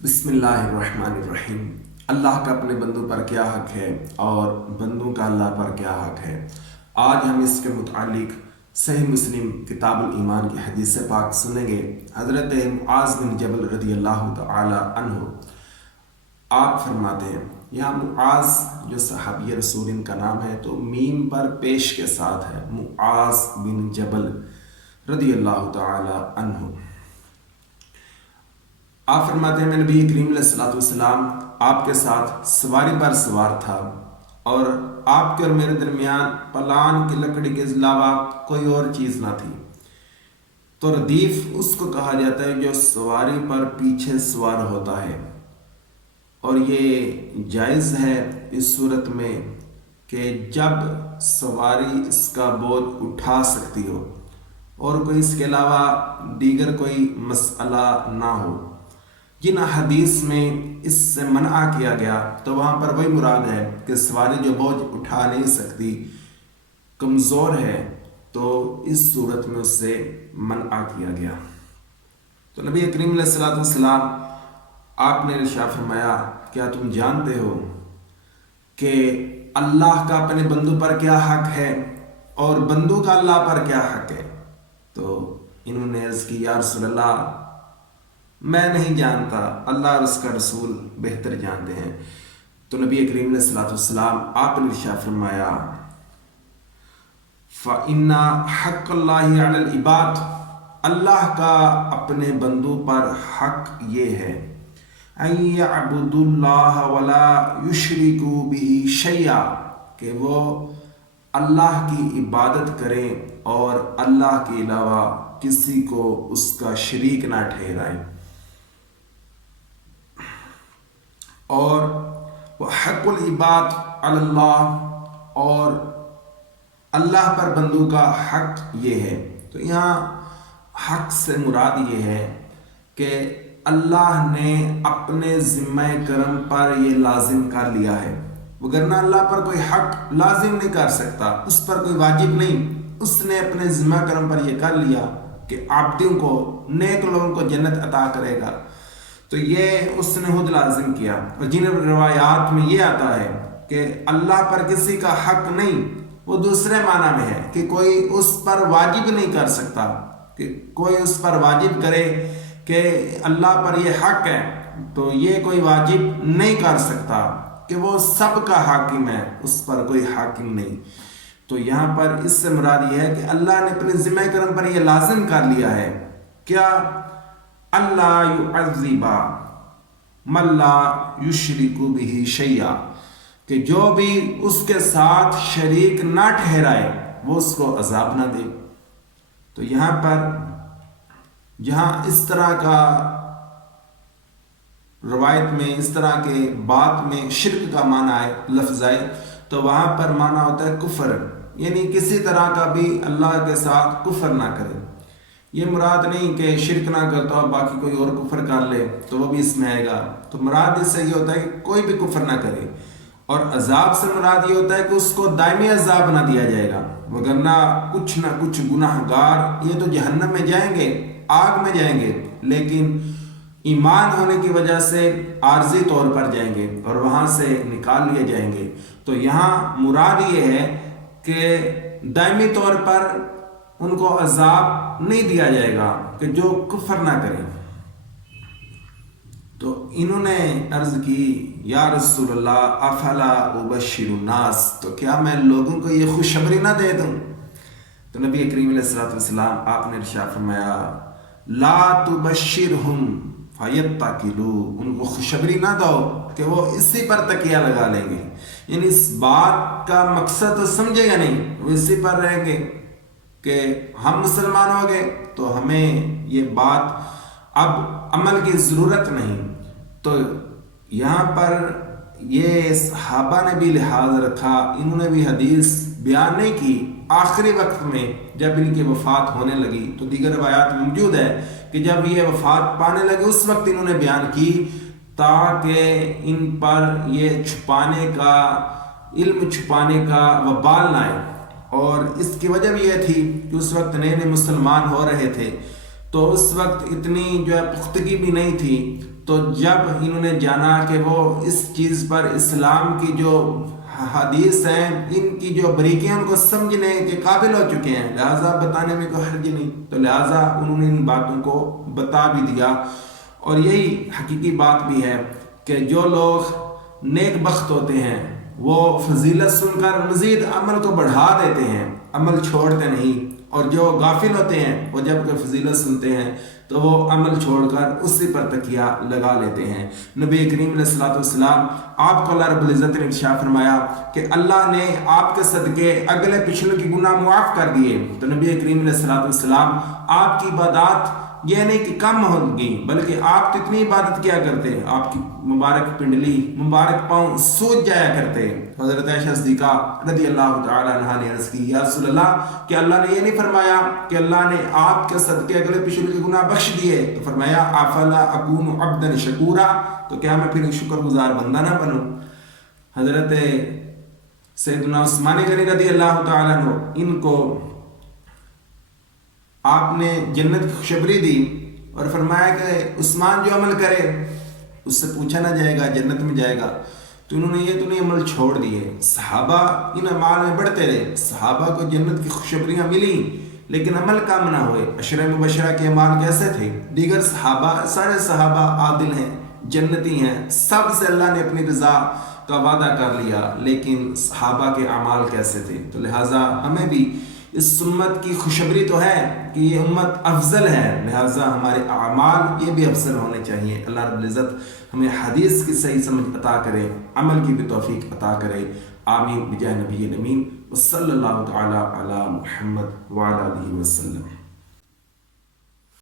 بسم اللہ الرحمن الرحیم۔ اللہ کا اپنے بندوں پر کیا حق ہے اور بندوں کا اللہ پر کیا حق ہے۔ آج ہم اس کے متعلق صحیح مسلم کتاب الایمان کی حدیث پاک سنیں گے۔ حضرت معاذ بن جبل رضی اللہ تعالی عنہ آپ فرماتے ہیں، یہاں معاذ جو صحابی رسول ان کا نام ہے تو میم پر پیش کے ساتھ ہے، معاذ بن جبل رضی اللہ تعالی عنہ۔ آپ فرماتے ہیں، میں نبی کریم علیہ الصلوۃ والسلام آپ کے ساتھ سواری پر سوار تھا اور آپ کے اور میرے درمیان پلان کی لکڑی کے علاوہ کوئی اور چیز نہ تھی۔ تو ردیف اس کو کہا جاتا ہے جو سواری پر پیچھے سوار ہوتا ہے، اور یہ جائز ہے اس صورت میں کہ جب سواری اس کا بوجھ اٹھا سکتی ہو اور کوئی اس کے علاوہ دیگر کوئی مسئلہ نہ ہو۔ جن حدیث میں اس سے منع کیا گیا تو وہاں پر وہی مراد ہے کہ سواری جو بوجھ اٹھا نہیں سکتی، کمزور ہے، تو اس صورت میں اس سے منع کیا گیا۔ تو نبی کریم علیہ الصلوۃ والسلام آپ نے ارشاد فرمایا، کیا تم جانتے ہو کہ اللہ کا اپنے بندوں پر کیا حق ہے اور بندوں کا اللہ پر کیا حق ہے؟ تو انہوں نے عرض کی، یا رسول اللہ میں نہیں جانتا، اللہ اور اس کا رسول بہتر جانتے ہیں۔ تو نبی کریم علیہ الصلوۃ والسلام آپ نے ارشاد فرمایا، فَإِنَّ حَقَّ اللَّهِ عَلَى الْعِبَادِ، اللہ کا اپنے بندوں پر حق یہ ہے، أَن يَعْبُدُوا اللَّهَ وَلَا يُشْرِكُوا بِهِ شَيْئًا، کہ وہ اللہ کی عبادت کریں اور اللہ کے علاوہ کسی کو اس کا شریک نہ ٹھہرائیں۔ اور وہ حق العباد علی اللہ، اور اللہ پر بندوں کا حق یہ ہے۔ تو یہاں حق سے مراد یہ ہے کہ اللہ نے اپنے ذمہ کرم پر یہ لازم کر لیا ہے، وگرنہ اللہ پر کوئی حق لازم نہیں کر سکتا، اس پر کوئی واجب نہیں، اس نے اپنے ذمہ کرم پر یہ کر لیا کہ عابدوں کو، نیک لوگوں کو جنت عطا کرے گا، تو یہ اس نے خود لازم کیا۔ اور جن روایات میں یہ آتا ہے کہ اللہ پر کسی کا حق نہیں، وہ دوسرے معنی میں ہے کہ کوئی اس پر واجب نہیں کر سکتا، کہ کوئی اس پر واجب کرے کہ اللہ پر یہ حق ہے تو یہ کوئی واجب نہیں کر سکتا، کہ وہ سب کا حاکم ہے، اس پر کوئی حاکم نہیں۔ تو یہاں پر اس سے مراد یہ ہے کہ اللہ نے اپنے ذمہ کرم پر یہ لازم کر لیا ہے، کیا؟ اللہ یعذب من لا یشرک بہ شیئا، کہ جو بھی اس کے ساتھ شریک نہ ٹھہرائے وہ اس کو عذاب نہ دے۔ تو یہاں پر جہاں اس طرح کا روایت میں، اس طرح کے بات میں شرک کا معنی ہے، لفظ آئے، تو وہاں پر معنی ہوتا ہے کفر، یعنی کسی طرح کا بھی اللہ کے ساتھ کفر نہ کرے۔ یہ مراد نہیں کہ شرک نہ کرتا اور باقی کوئی اور کفر کر لے تو وہ بھی اس میں آئے گا، تو مراد اس سے یہ ہوتا ہے کہ کوئی بھی کفر نہ کرے۔ اور عذاب سے مراد یہ ہوتا ہے کہ اس کو دائمی عذاب نہ دیا جائے گا، وگرنہ کچھ نہ کچھ گناہ گار یہ تو جہنم میں جائیں گے، آگ میں جائیں گے، لیکن ایمان ہونے کی وجہ سے عارضی طور پر جائیں گے اور وہاں سے نکال لیے جائیں گے۔ تو یہاں مراد یہ ہے کہ دائمی طور پر ان کو عذاب نہیں دیا جائے گا کہ جو کفر نہ کریں۔ تو انہوں نے عرض کی، یا رسول اللہ افلا ابشر الناس، تو کیا میں لوگوں کو یہ خوشخبری نہ دے دوں؟ تو نبی کریم علیہ الصلوۃ والسلام آپ نے ارشاد فرمایا، لا تبشرہم فیتکلوا، ان کو خوشخبری نہ دو کہ وہ اسی پر تکیہ لگا لیں گے، یعنی اس بات کا مقصد تو سمجھے گا نہیں، وہ اسی پر رہیں گے کہ ہم مسلمان ہو گئے تو ہمیں یہ بات اب عمل کی ضرورت نہیں۔ تو یہاں پر یہ صحابہ نے بھی لحاظ رکھا، انہوں نے بھی حدیث بیان نہیں کی، آخری وقت میں جب ان کی وفات ہونے لگی تو دیگر روایات موجود ہے کہ جب یہ وفات پانے لگے اس وقت انہوں نے بیان کی، تاکہ ان پر یہ چھپانے کا، علم چھپانے کا وبال نہ آئے۔ اور اس کی وجہ بھی یہ تھی کہ اس وقت نئے نئے مسلمان ہو رہے تھے، تو اس وقت اتنی جو ہے پختگی بھی نہیں تھی، تو جب انہوں نے جانا کہ وہ اس چیز پر اسلام کی جو حدیث ہیں ان کی جو باریکیاں ان کو سمجھنے کے قابل ہو چکے ہیں، لہٰذا بتانے میں کوئی حرج نہیں، تو لہٰذا انہوں نے ان باتوں کو بتا بھی دیا۔ اور یہی حقیقی بات بھی ہے کہ جو لوگ نیک بخت ہوتے ہیں وہ فضیلت سن کر مزید عمل کو بڑھا دیتے ہیں، عمل چھوڑتے نہیں، اور جو غافل ہوتے ہیں وہ جب کوئی فضیلت سنتے ہیں تو وہ عمل چھوڑ کر اسی پر تکیہ لگا لیتے ہیں۔ نبی کریم علیہ الصلوۃ والسلام آپ کو اللہ رب العزت نے ارشاد فرمایا کہ اللہ نے آپ کے صدقے اگلے پچھلے کی گناہ معاف کر دیے، تو نبی کریم علیہ الصلوۃ والسلام آپ کی عبادات یہ نہیں کہ کم ہوگی بلکہ آپ تو اتنی عبادت کیا کرتے، آپ کی مبارک پنڈلی مبارک پاؤں سوج جایا کرتے۔ حضرت عائشہ صدیقہ رضی اللہ تعالی عنہا نے عرض کی یا رسول اللہ کہ اللہ نے یہ نہیں فرمایا کہ اللہ نے آپ کے صدقے اگلے پچھلے کے گناہ بخش دیے؟ تو فرمایا افلا اکون عبدا شکورا، تو کیا میں پھر شکر گزار بندہ نہ بنوں؟ حضرت سیدنا عثمان غنی رضی اللہ تعالی عنہ ان کو آپ نے جنت کی خوشخبری دی اور فرمایا کہ عثمان جو عمل کرے اس سے پوچھا نہ جائے گا جنت میں جائے گا، تو انہوں نے یہ تو نہیں عمل چھوڑ دیے۔ صحابہ ان اعمال میں بڑھتے رہے، صحابہ کو جنت کی خوشخبریاں ملی لیکن عمل کام نہ ہوئے۔ عشرہ مبشرہ کے اعمال کیسے تھے؟ دیگر صحابہ سارے صحابہ عادل ہیں، جنتی ہیں، سب سے اللہ نے اپنی رضا کا وعدہ کر لیا، لیکن صحابہ کے اعمال کیسے تھے؟ تو لہٰذا ہمیں بھی اس امت کی خوشخبری تو ہے کہ یہ امت افضل ہے، لہٰذا ہمارے اعمال یہ بھی افضل ہونے چاہیے۔ اللہ رب العزت ہمیں حدیث کی صحیح سمجھ عطا کرے، عمل کی بھی توفیق عطا کرے، آمین بجاہ نبی الامین وصلی اللہ تعالی علی محمد وعلی آلہ وسلم۔